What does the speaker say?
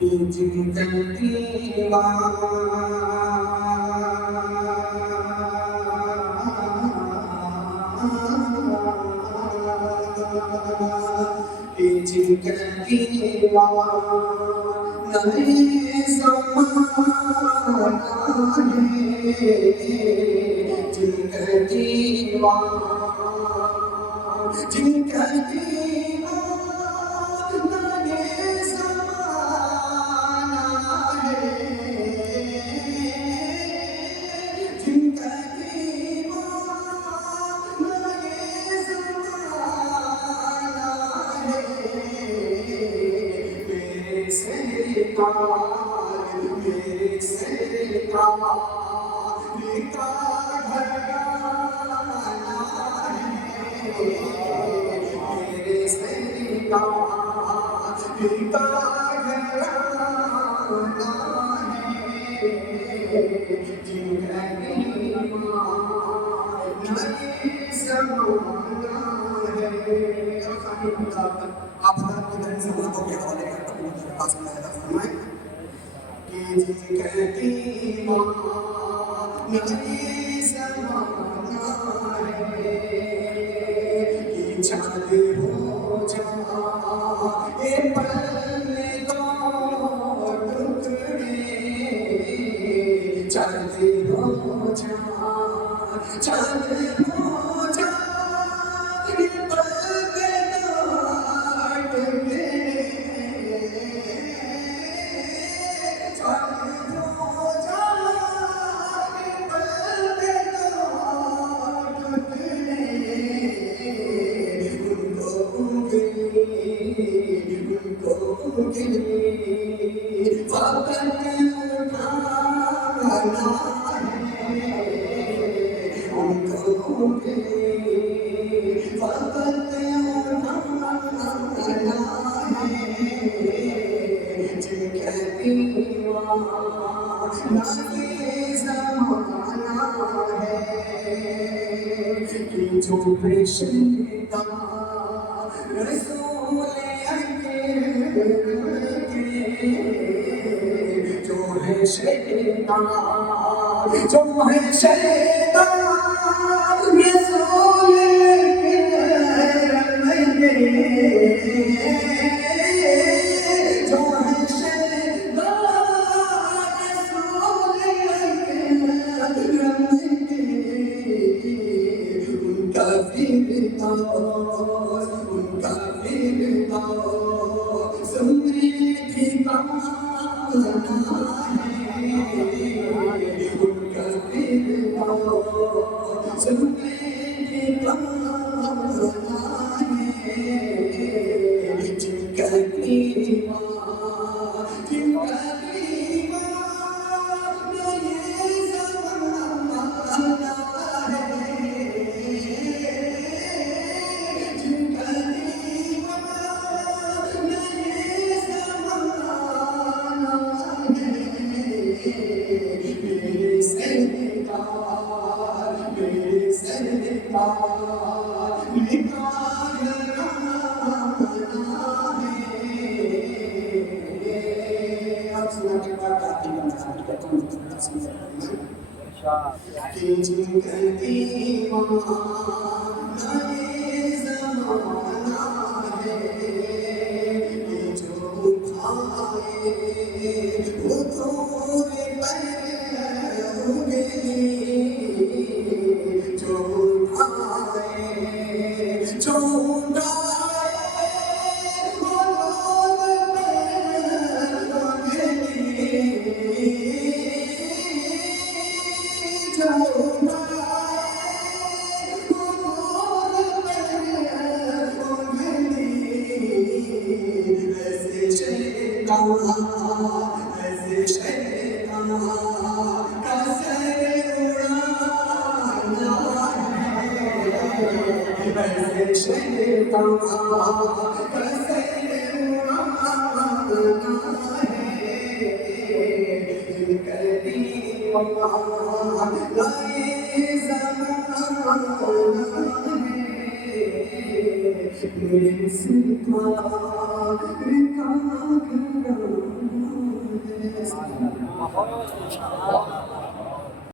जिनका दीवाना जिनका दीवाना नहीं समाना है जिनका दीवाना जिनका दीवाना नहीं समाना है जिनका दीवाना नहीं समाना है मेरे सरकार का घराना है मेरे सरकार का घराना है जिनका नहीं समाना है। आप हज़रात की तरह से मुझको के हवाले करता हूँ पास में आया फरमाए कि जिनका दीवाना नहीं समाना है ये चांद हो जा ये पल में दो टुकड़े चांद हो जा चांद हो जा ये पल के दो टुकड़े जो प्रेषिता रसूल जो है शैतान रसूल उनका फिरता सुनने ठिकाना है उनका फिरता सुनने ठिकाना है जिनका दीवाना जिनका दीवाना ये ज़माना है जिनका दीवाना ये ज़माना है ये जो खाए वो थोड़े पर होंगे जो खाए जो गाए वो लोग होंगे